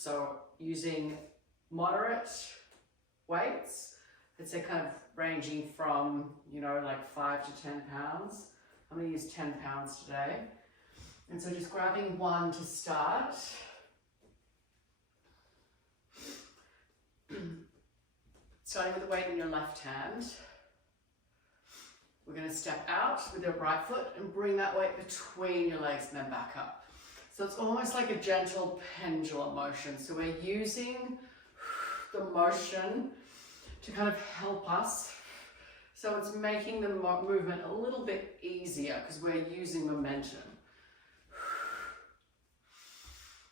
So using moderate weights, I'd say kind of ranging from, you know, like 5 to 10 pounds. I'm going to use 10 pounds today. And so just grabbing one to start. Starting with the weight in your left hand. We're going to step out with your right foot and bring that weight between your legs and then back up. So it's almost like a gentle pendulum motion. So we're using the motion to kind of help us. So it's making the movement a little bit easier because we're using momentum.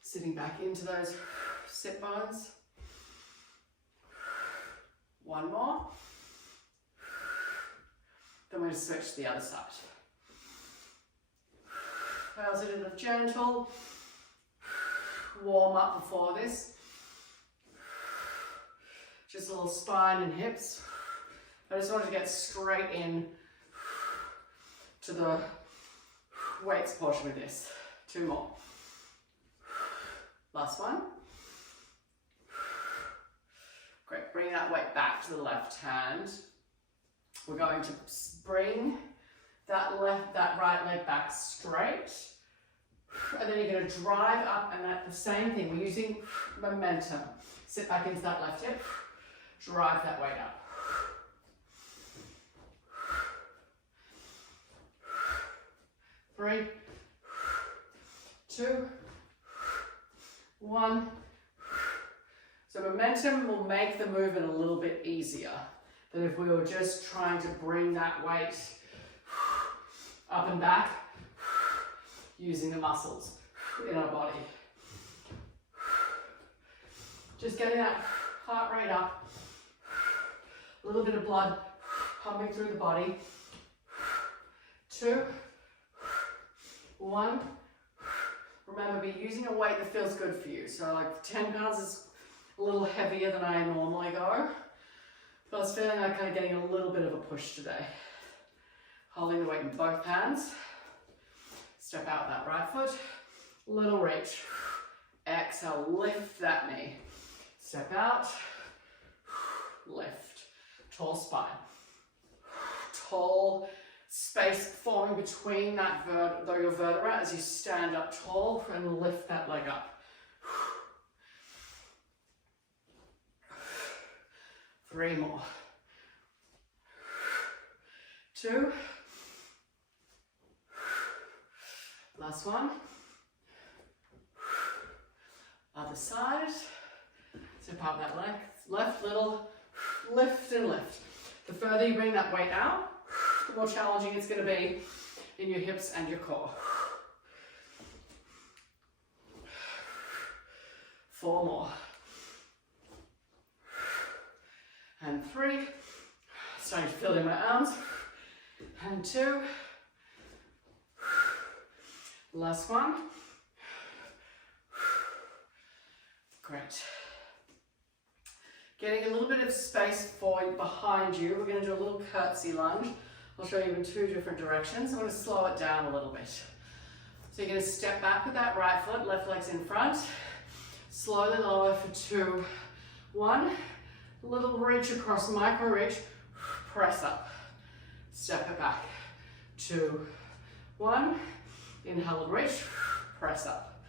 Sitting back into those sit bones. One more. Then we're going to switch to the other side. How's it in a gentle warm up before this? Just a little spine and hips. I just wanted to get straight in to the weights portion of this. 2 more. Last one. Great, bring that weight back to the left hand. We're going to bring that right leg back straight. And then you're going to drive up, and that's the same thing. We're using momentum. Sit back into that left hip. Drive that weight up. 3, 2, 1. So momentum will make the movement a little bit easier than if we were just trying to bring that weight up and back using the muscles in our body. Just getting that heart rate up, a little bit of blood pumping through the body. 2, 1. Remember, be using a weight that feels good for you. So like 10 pounds is a little heavier than I normally go. But I was feeling like kind of getting a little bit of a push today. Holding the weight in both hands. Step out that right foot. Little reach. Exhale, lift that knee. Step out. Lift. Tall spine. Tall space forming between that your vertebra as you stand up tall and lift that leg up. 3 more. 2. Last one. Other side. Step up that leg. Left, little lift and lift. The further you bring that weight out, the more challenging it's going to be in your hips and your core. 4 more. And 3. Starting to fill in my arms. And 2. Last one. Great. Getting a little bit of space for behind you. We're going to do a little curtsy lunge. I'll show you in 2 different directions. I'm going to slow it down a little bit. So you're going to step back with that right foot, left leg's in front. Slowly lower for 2, 1. Little reach across, micro reach. Press up. Step it back. 2, 1. Inhale and reach. Press up.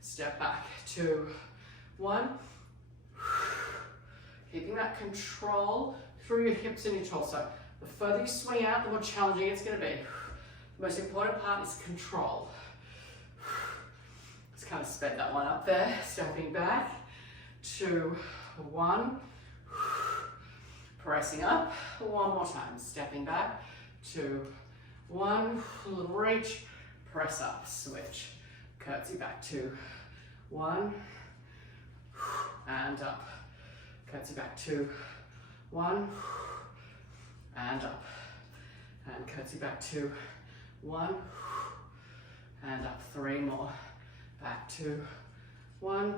Step back. 2, 1. Keeping that control through your hips and your torso. The further you swing out, the more challenging it's going to be. The most important part is control. Just kind of sped that one up there. Stepping back. 2, 1. Pressing up. 1 more time. Stepping back. 2, 1. Little reach. Press up. Switch. Curtsy back. 2, 1. And up. Curtsy back. 2, 1. And up. And curtsy back. 2, 1. And up. 3 more. Back. 2, 1.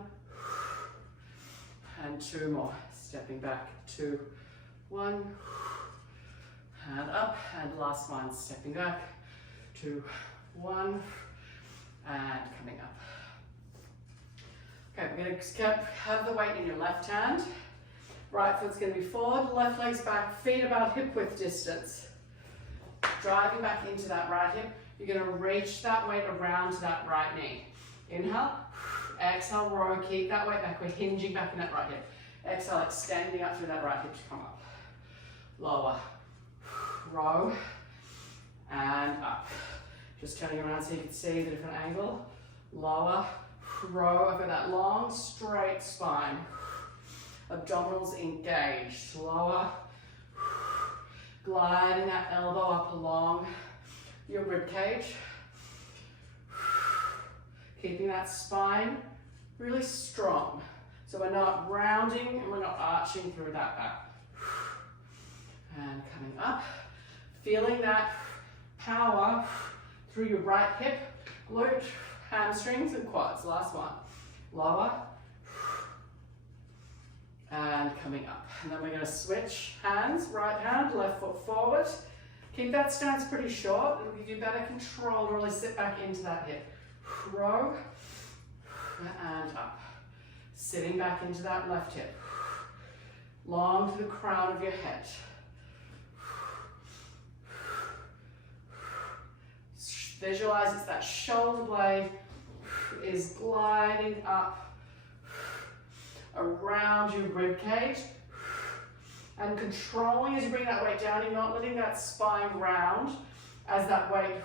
And 2 more. Stepping back. 2, 1. And up. And last one. Stepping back. 2, 1. And coming up. Okay, we're going to have the weight in your left hand. Right foot's going to be forward, left leg's back, feet about hip width distance. Driving back into that right hip. You're going to reach that weight around to that right knee. Inhale, exhale, row, keep that weight back. We're hinging back in that right hip. Exhale, extending up through that right hip to come up. Lower, row, and up. Just turning around so you can see the different angle. Lower, row, I've got that long, straight spine. Abdominals engaged. Lower, gliding that elbow up along your rib cage. Keeping that spine really strong. So we're not rounding and we're not arching through that back. And coming up. Feeling that power through your right hip, glute, hamstrings and quads. Last one. Lower. And coming up. And then we're going to switch hands. Right hand, left foot forward. Keep that stance pretty short. It'll give you better control to really sit back into that hip. Row and up. Sitting back into that left hip. Long to the crown of your head. Visualize it's that shoulder blade is gliding up around your rib cage and controlling as you bring that weight down. You're not letting that spine round as that weight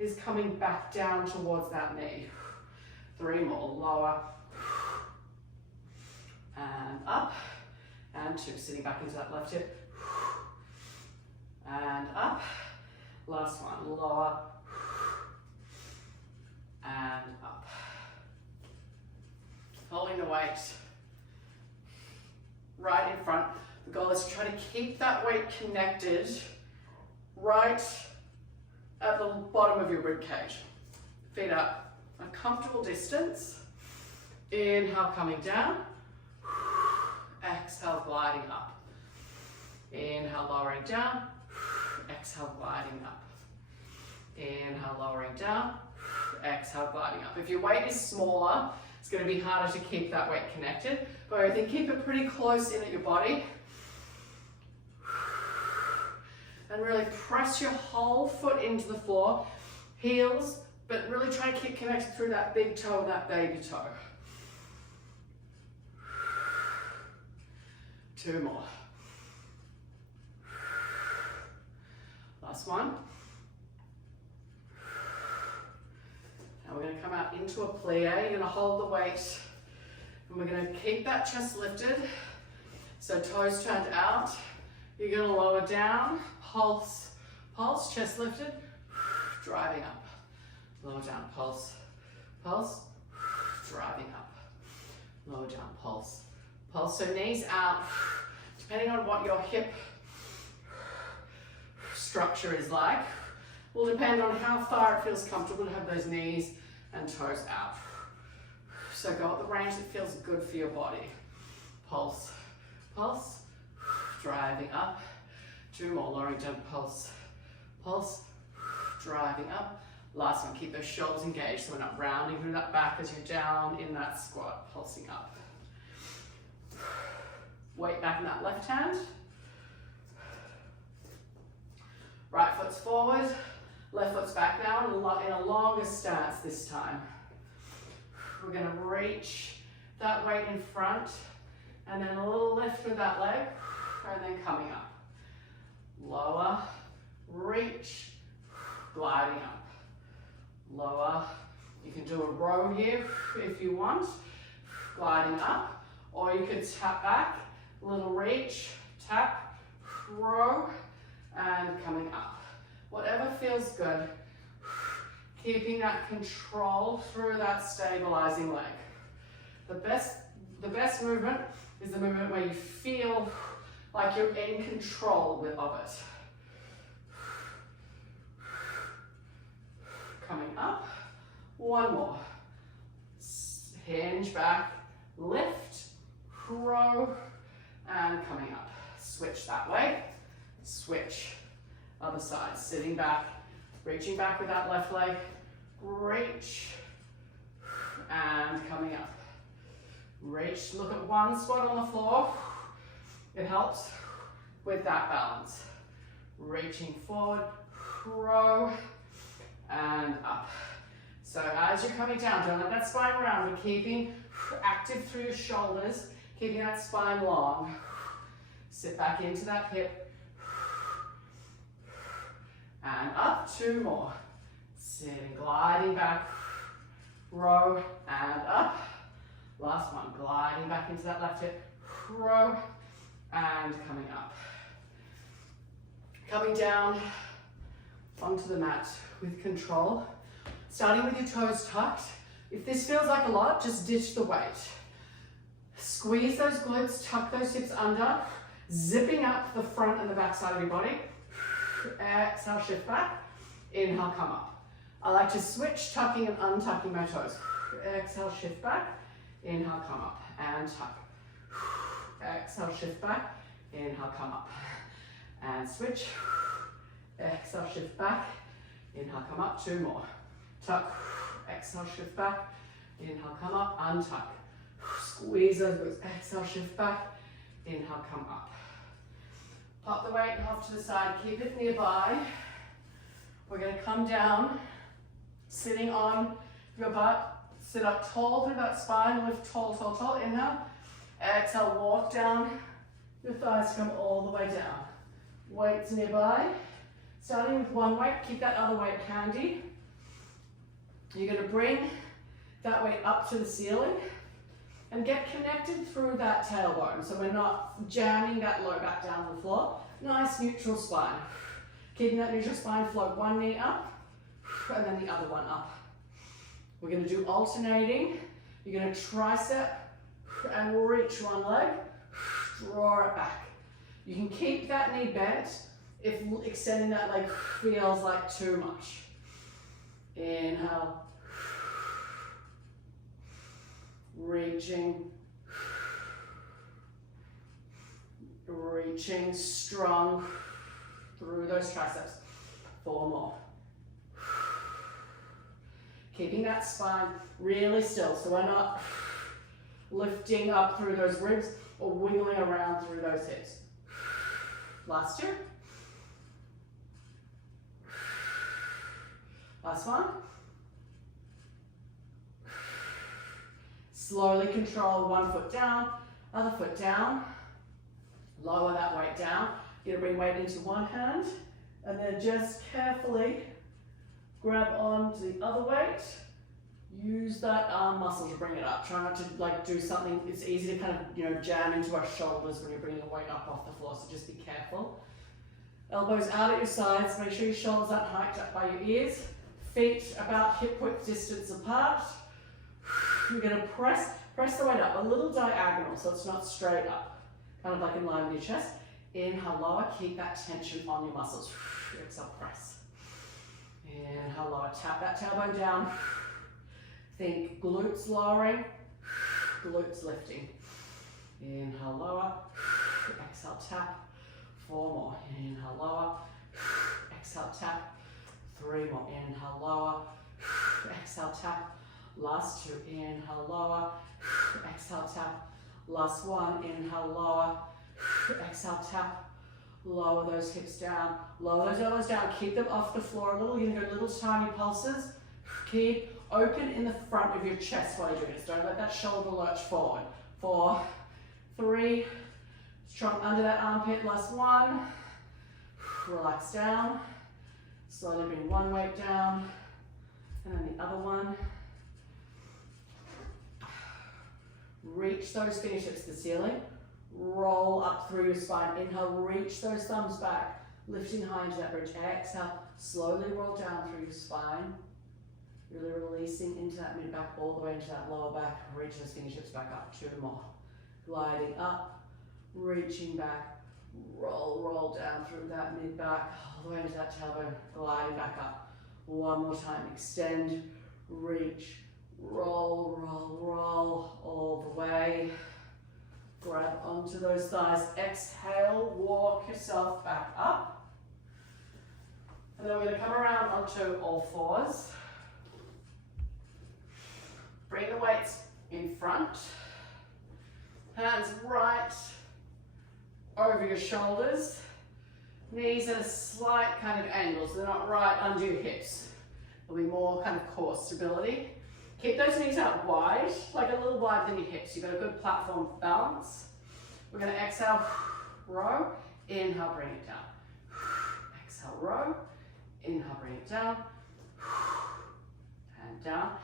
is coming back down towards that knee. 3 more. Lower and up and 2. Sitting back into that left hip and up. Last one. Lower and up. Holding the weight right in front. The goal is to try to keep that weight connected right at the bottom of your rib cage. Feet up a comfortable distance. Inhale, coming down. Exhale, gliding up. Inhale, lowering down. Exhale, gliding up. Inhale, lowering down. Exhale, gliding up. If your weight is smaller, it's going to be harder to keep that weight connected, but I think keep it pretty close in at your body. And really press your whole foot into the floor, heels, but really try to keep connected through that big toe and that baby toe. 2 more. Last one. Now we're going to come out into a plie. You're going to hold the weight and we're going to keep that chest lifted. So toes turned out. You're going to lower down, pulse, pulse, chest lifted, driving up. Lower down, pulse, pulse, driving up. Lower down, pulse, pulse. So knees out, depending on what your hip structure is like, will depend on how far it feels comfortable to have those knees and toes out. So go at the range that feels good for your body. Pulse, pulse, driving up. 2 more, lowering down, pulse, pulse, driving up. Last one, keep those shoulders engaged so we're not rounding through that back as you're down in that squat, pulsing up. Weight back in that left hand. Right foot's forward, left foot's back now in a longer stance this time. We're going to reach that weight in front and then a little lift with that leg and then coming up. Lower, reach, gliding up. Lower, you can do a row here if you want, gliding up, or you could tap back, little reach, tap, row, and coming up. Whatever feels good, keeping that control through that stabilizing leg. The best movement is the movement where you feel like you're in control of it. Coming up, 1 more. Hinge back, lift, row, and coming up. Switch that way, switch. Other side, sitting back, reaching back with that left leg, reach, and coming up. Reach, look at one spot on the floor. It helps with that balance. Reaching forward, row, and up. So as you're coming down, don't let that spine round. We're keeping active through your shoulders, keeping that spine long. Sit back into that hip. And up, 2 more. Sitting, gliding back, row, and up. Last one, gliding back into that left hip, row, and coming up. Coming down onto the mat with control. Starting with your toes tucked. If this feels like a lot, just ditch the weight. Squeeze those glutes, tuck those hips under, zipping up the front and the back side of your body. Exhale, shift back. Inhale, come up. I like to switch tucking and untucking my toes. Exhale, shift back. Inhale, come up. And tuck. Exhale, shift back. Inhale, come up. And switch. Exhale, shift back. Inhale, come up. 2 more. Tuck. Exhale, shift back. Inhale, come up. Untuck. Squeeze those glutes. Exhale, shift back. Inhale, come up. Pop the weight off to the side. Keep it nearby. We're going to come down, sitting on your butt. Sit up tall through that spine. Lift tall, tall, tall. Inhale. Exhale, walk down. Your thighs come all the way down. Weights nearby. Starting with one weight. Keep that other weight handy. You're going to bring that weight up to the ceiling and get connected through that tailbone. So we're not jamming that low back down to the floor. Nice neutral spine. Keeping that neutral spine, float one knee up and then the other one up. We're going to do alternating. You're going to tricep and reach one leg, draw it back. You can keep that knee bent if extending that leg feels like too much. Inhale. Reaching. Reaching strong through those triceps. 4 more. Keeping that spine really still, so we're not lifting up through those ribs or wiggling around through those hips. Last 2. Last one. Slowly control one foot down, other foot down. Lower that weight down. You're going to bring weight into one hand and then just carefully grab on to the other weight. Use that arm muscle to bring it up. Try not to do something. It's easy to kind of jam into our shoulders when you're bringing the weight up off the floor. So just be careful. Elbows out at your sides. Make sure your shoulders aren't hiked up by your ears. Feet about hip width distance apart. You're going to press the weight up a little diagonal so it's not straight up. Kind of like in line with your chest. Inhale, lower. Keep that tension on your muscles. Exhale, press. Inhale, lower. Tap that tailbone down. Think glutes lowering, glutes lifting. Inhale, lower. Exhale, tap. 4 more. Inhale, lower. Exhale, tap. 3 more. Inhale, lower. Exhale, tap. Last 2. Inhale, lower. Exhale, tap. Last 1. Inhale, lower. Exhale, tap. Lower those hips down. Lower those elbows down. Keep them off the floor a little. You're going to go little tiny pulses. Keep open in the front of your chest while you're doing this. Don't let that shoulder lurch forward. 4, 3. Strong under that armpit. Last 1. Relax down. Slowly bring one weight down. And then the other one. Reach those fingertips to the ceiling. Roll up through your spine. Inhale, reach those thumbs back. Lifting high into that bridge. Exhale, slowly roll down through your spine. Really releasing into that mid-back, all the way into that lower back. Reach those fingertips back up. 2 more. Gliding up, reaching back. Roll down through that mid-back, all the way into that tailbone. Gliding back up. 1 more time. Extend, reach, roll, all the way. Grab onto those thighs. Exhale, walk yourself back up. And then we're going to come around onto all 4s. Bring the weights in front. Hands right over your shoulders. Knees at a slight kind of angle, so they're not right under your hips. There'll be more kind of core stability. Keep those knees out wide, like a little wider than your hips. You've got a good platform balance. We're going to exhale, row. Inhale, bring it down. Exhale, row. Inhale, bring it down. And down.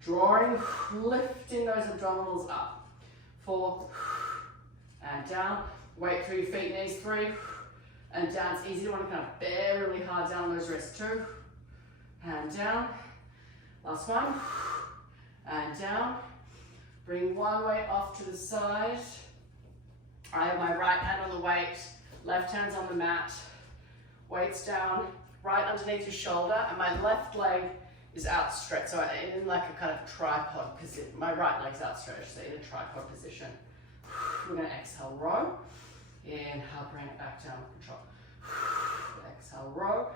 Drawing, lifting those abdominals up. 4, and down. Weight through your feet, knees, 3, and down. It's easy to want to kind of bear really hard down those wrists, 2, and down. Last one, and down. Bring one weight off to the side. I have my right hand on the weight, left hand's on the mat. Weights down, right underneath your shoulder, and my left leg is outstretched. So I'm in like a kind of tripod position. My right leg's outstretched, so in a tripod position. We're going to exhale, row. Inhale, bring it back down with control. Exhale, row.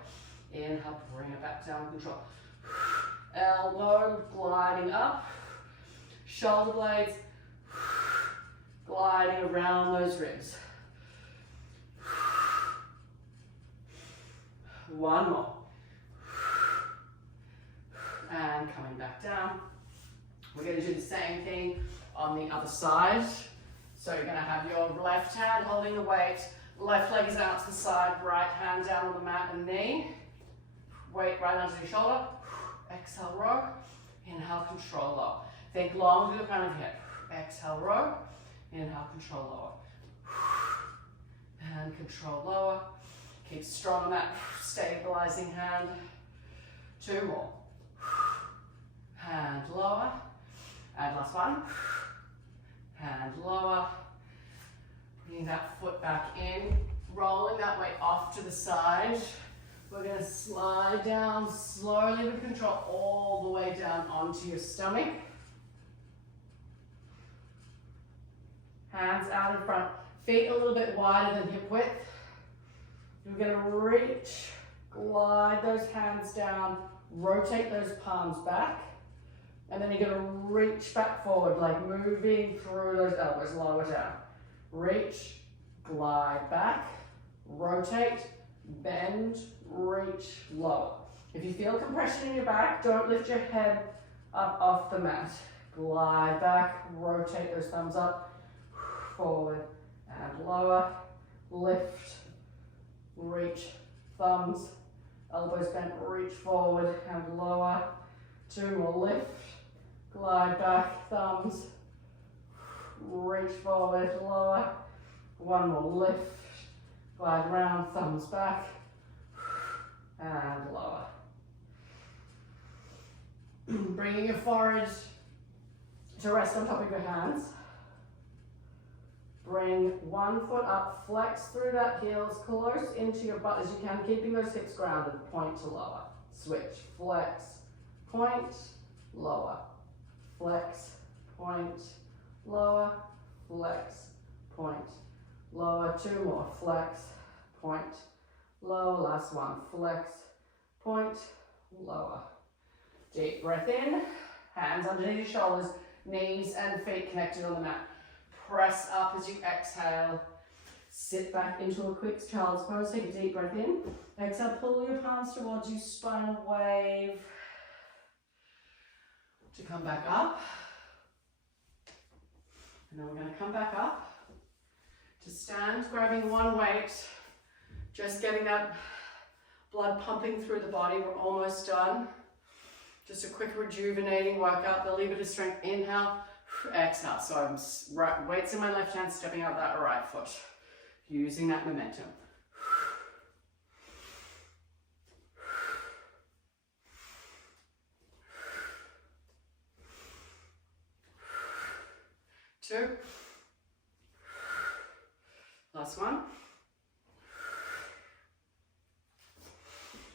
Inhale, bring it back down with control. Elbow gliding up. Shoulder blades gliding around those ribs. One more. And coming back down. We're going to do the same thing on the other side. So you're going to have your left hand holding the weight, left leg is out to the side, right hand down on the mat and knee. Weight right under your shoulder. Exhale, row. Inhale, control, lower. Think long to the front of hip. Exhale, row. Inhale, control, lower. And control, lower. Keep strong on that stabilizing hand. 2 more. Hand lower. And last one. Hand lower. Bringing that foot back in. Rolling that weight off to the side. We're going to slide down slowly with control all the way down onto your stomach. Hands out in front. Feet a little bit wider than hip width. You're going to reach, glide those hands down, rotate those palms back. And then you're going to reach back forward, like moving through those elbows, lower down. Reach, glide back, rotate, bend, reach, lower. If you feel compression in your back, don't lift your head up off the mat. Glide back, rotate those thumbs up, forward and lower, lift, reach, thumbs, elbows bent, reach forward and lower. 2 more, lift, glide back, thumbs, reach forward, lower. 1 more, lift, glide round, thumbs back, and lower. Bringing your forehead to rest on top of your hands. Bring one foot up, flex through that heel as close into your butt as you can, keeping those hips grounded, point to lower. Switch, flex, point, lower, flex, point, lower, flex, point, lower. 2 more, flex, point, lower. Last one, flex, point, lower. Deep breath in, hands underneath your shoulders, knees and feet connected on the mat. Press up as you exhale. Sit back into a quick child's pose. Take a deep breath in. Exhale, pull your palms towards you, spinal wave. To come back up. And then we're going to come back up. To stand, grabbing one weight. Just getting that blood pumping through the body. We're almost done. Just a quick rejuvenating workout. Build a bit of strength. Inhale. Exhale. So I'm weights in my left hand, stepping out that right foot, using that momentum. Two. Last one.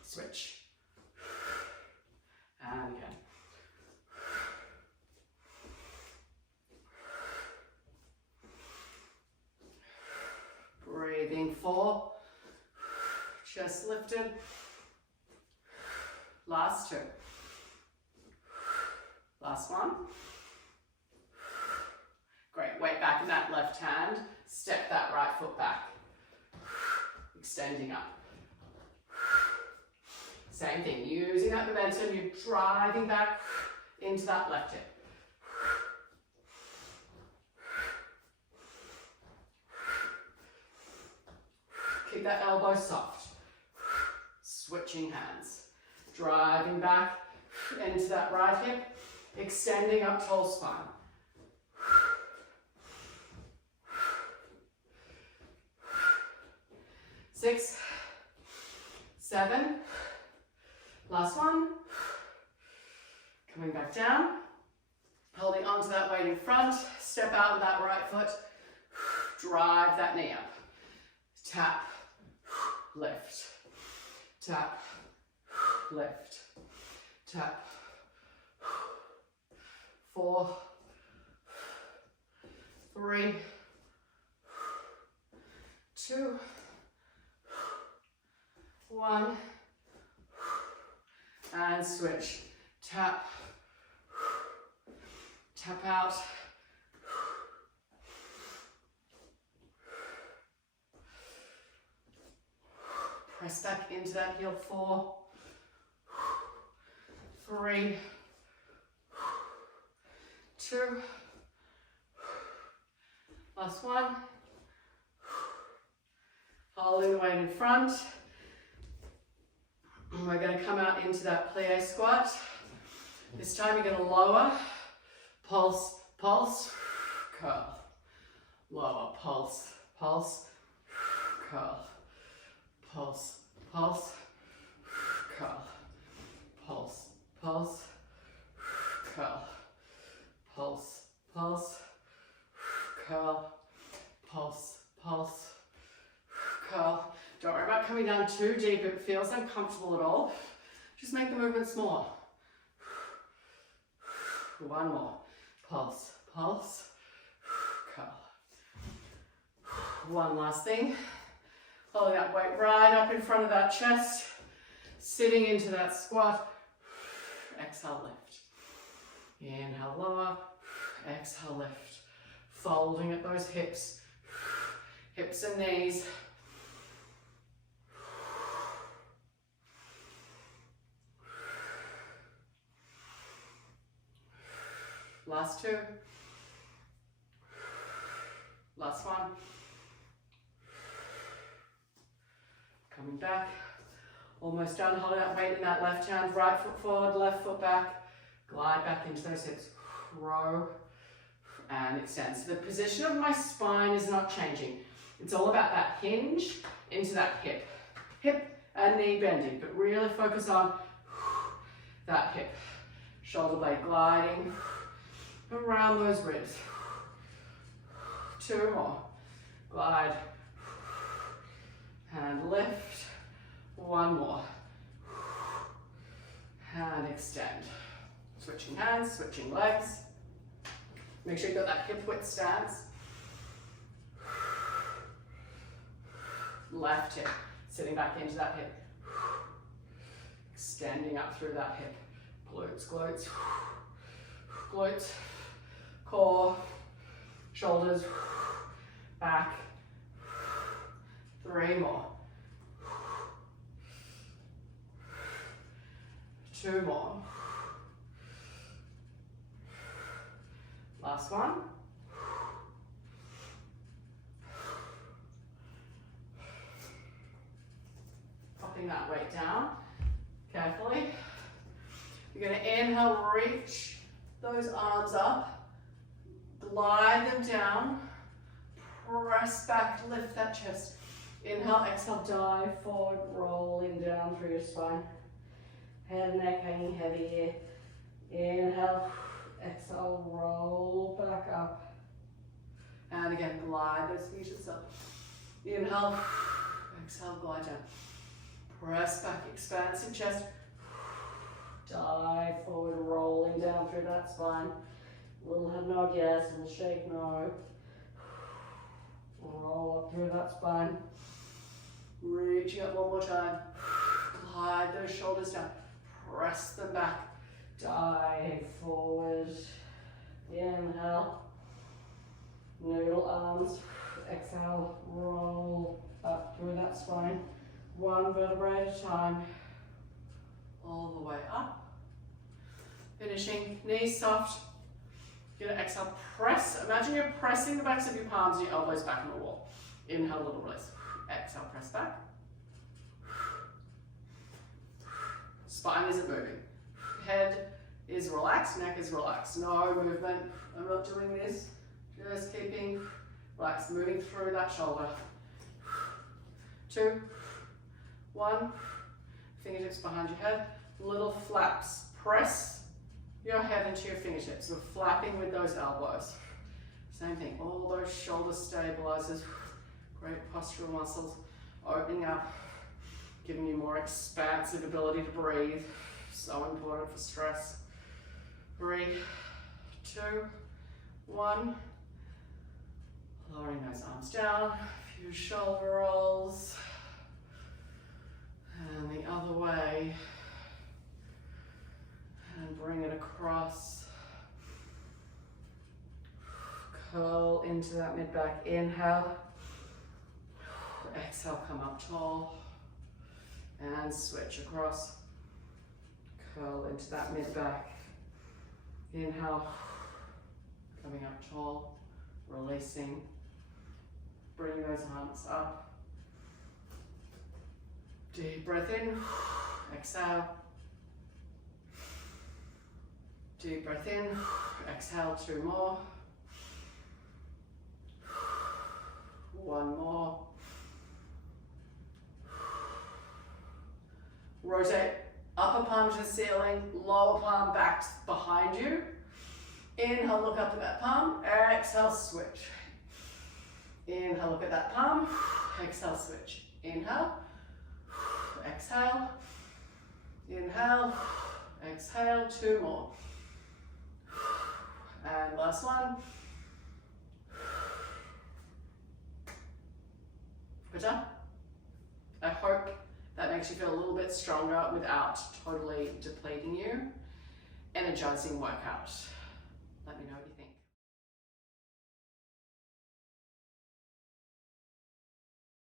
Switch. And again. Breathing 4, chest lifted. Last 2. Last one. Great, weight back back in that left hand, step that right foot back. Extending up. Same thing, using that momentum, you're driving back into that left hip. Keep that elbow soft. Switching hands. Driving back into that right hip, extending up tall spine. 6, 7, last one. Coming back down, holding onto that weight in front, step out with that right foot, drive that knee up. Tap, lift, tap, lift, tap. 4, 3, 2, 1, and switch. Tap, tap out. Press back into that heel. 4, 3, 2, last one. Holding the weight in front. And we're going to come out into that plie squat. This time you're going to lower, pulse, pulse, curl. Lower, pulse, pulse, curl. Pulse, pulse, curl. Pulse, pulse, curl. Pulse, pulse, curl. Pulse, pulse, curl. Don't worry about coming down too deep if it feels uncomfortable at all. Just make the movement smaller. One more. Pulse, pulse, curl. One last thing. Holding that weight right up in front of that chest. Sitting into that squat. Exhale, lift. Inhale, lower. Exhale, lift. Folding at those hips. Hips and knees. Last 2. Last one. Coming back. Almost done. Hold that weight in that left hand. Right foot forward, left foot back. Glide back into those hips. Row and extend. So the position of my spine is not changing. It's all about that hinge into that hip. Hip and knee bending, but really focus on that hip. Shoulder blade gliding around those ribs. 2 more. Glide and lift. 1 more. And extend. Switching hands, switching legs. Make sure you've got that hip width stance. Left hip, sitting back into that hip. Extending up through that hip. Glutes, glutes, glutes, core, shoulders, back. 3 more. 2 more. Last one. Popping that weight down carefully. You're going to inhale, reach those arms up, glide them down, press back, lift that chest. Inhale, exhale, dive forward, rolling down through your spine. Head and neck hanging heavy here. Inhale, exhale, roll back up. And again, glide those feet up. Inhale, exhale, glide down. Press back, expansive chest. Dive forward, rolling down through that spine. Little head nod, yes, little shake, no. Roll up through that spine. Reaching up one more time. Glide those shoulders down. Press them back. Dive forward. Inhale. Noodle arms. Exhale, roll up through that spine. One vertebrae at a time. All the way up. Finishing, knees soft. You're gonna exhale, press. Imagine you're pressing the backs of your palms and your elbows back on the wall. Inhale, little release. Exhale, press back. Spine isn't moving. Head is relaxed, neck is relaxed. No movement. I'm not doing this. Just keeping relaxed, moving through that shoulder. 2, 1. Fingertips behind your head. Little flaps. Press your head into your fingertips. We're flapping with those elbows. Same thing. All those shoulder stabilizers. Great postural muscles. Opening up. Giving you more expansive ability to breathe. So important for stress. 3, 2, 1. Lowering those arms down. A few shoulder rolls. And the other way. And bring it across. Curl into that mid-back. Inhale. Exhale, come up tall. And switch across. Curl into that mid-back. Inhale. Coming up tall. Releasing. Bring those arms up. Deep breath in. Exhale. Deep breath in. Exhale, 2 more. 1 more. Rotate upper palm to the ceiling, lower palm back behind you. Inhale, look up at that palm. Exhale, switch. Inhale, look at that palm. Exhale, switch. Inhale. Exhale. Inhale. Exhale. 2 more. And last one. Good job. I hope that makes you feel a little bit stronger without totally depleting you. Energizing workout. Let me know what you think.